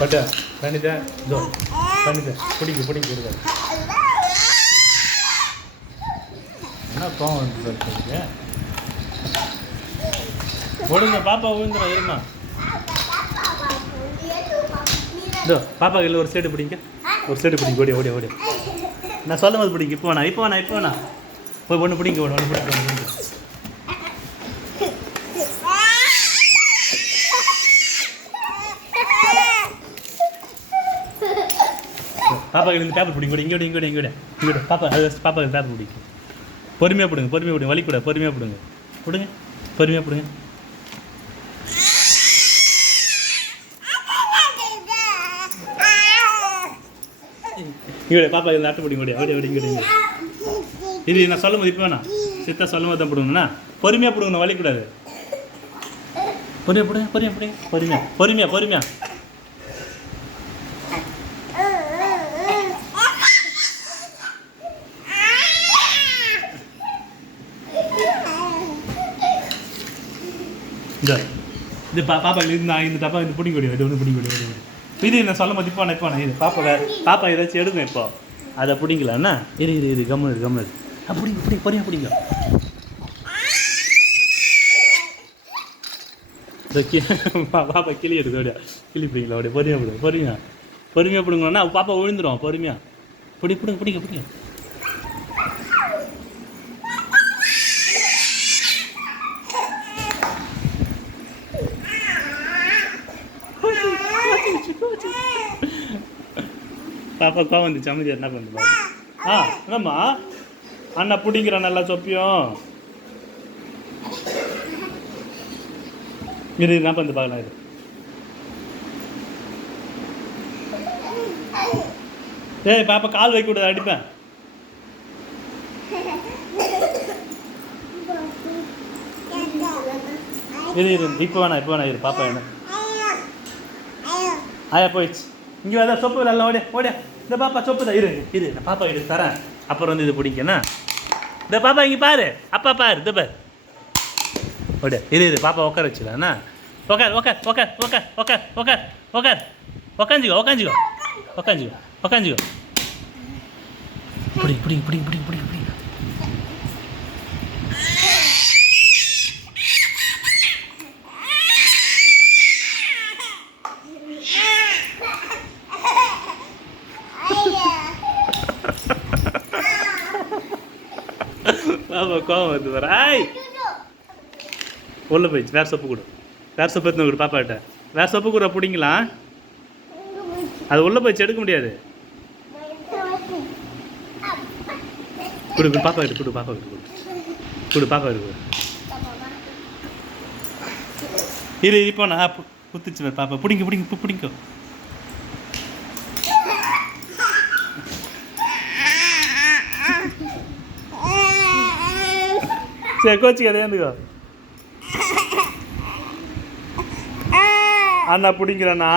பட்டா பண்ணிட்டா இதோ பண்ணிட்டேன் பிடிக்க இருக்காது என்ன கோவம் வந்து சொல்லுங்க ஒழுங்க பாப்பா விழுந்துடும் இருமா இதோ பாப்பா இல்லை ஒரு சைடு பிடிங்க ஓடி ஓடி நான் சொல்லும் போது பிடிங்க இப்போ வேணா போய் ஒன்று பிடிங்க ஒன்று பிடிங்க பாப்பா இருந்து பேப்பர் பிடிங்க இங்கோட பாப்பா அது பாப்பா பேப்பர் பிடிக்கும் பொறுமையாக பிடுங்க வலிக்கூட பொறுமையாக பிடுங்க இங்கே பாப்பா இந்த ஆட்டு பிடிங்க ஓடி இது நான் சொல்லும் போது இப்போ வேணா சித்தா சொல்லும் போது தான் பிடுங்கண்ணா பொறுமையாக பிடுங்கண்ணா வலிக்கூடாது பொறுமையாக இது பாப்பா இந்த டப்பா இது பிடிக்க இது ஒன்று பிடிக்க இது நான் சொல்ல போது இப்போ இது பாப்பா ஏதாச்சும் எடுங்க இப்போ அதை பிடிங்களாண்ணா இது கம்முனு பிடிங்க பாப்பா கிளி எடுக்க அப்படியா கிளி பிடிங்களா அப்படியே பொறுமையாக பிடுங்கண்ணா பாப்பா விழுந்துடும் பொறுமையாக பிடிங்க பாப்பா கோவம் வந்துச்சு அமைதியா என்ன பண்ணுது என்னம்மா அண்ணா பிடிங்கிறான் நல்லா சொப்பியும் இது என்ன பண்ணு பார்க்கலாம் இது ஏய் பாப்பா கால் வைக்க கூடாது அடிப்பேன் இரு இப்போ வேணா இரு பாப்பா என்ன ஆயா போயிடுச்சு இங்கே வேறு சொப்பு நல்லா ஓடியா இந்த பாப்பா சொப்பு தான் இரு நான் பாப்பா எடுத்து தரேன் அப்புறம் வந்து இது பிடிக்கண்ணா இந்த பாப்பா இங்கே பாரு அப்பா பாரு இந்த பாரு ஓடியா இரு பாப்பா உட்கார வச்சுக்கலாண்ணா உக்காஞ்சிக்கோ பிடி கோவம் வந்து வர உள்ள போயிடுச்சு வேறு சொப்பு கொடு பாப்பா கிட்ட வேறு சொப்பு கூட பிடிங்களாம் அது உள்ள போயிடுச்சு எடுக்க முடியாது கொடு பாப்பா கிட்ட கொடு பாப்பா கிட்ட இரு இப்போ நான் குத்துச்சு பாப்பா பிடிங்க சரி கோச்சிக்காதே இருந்துக்கோ அண்ணா பிடிங்கிறாண்ணா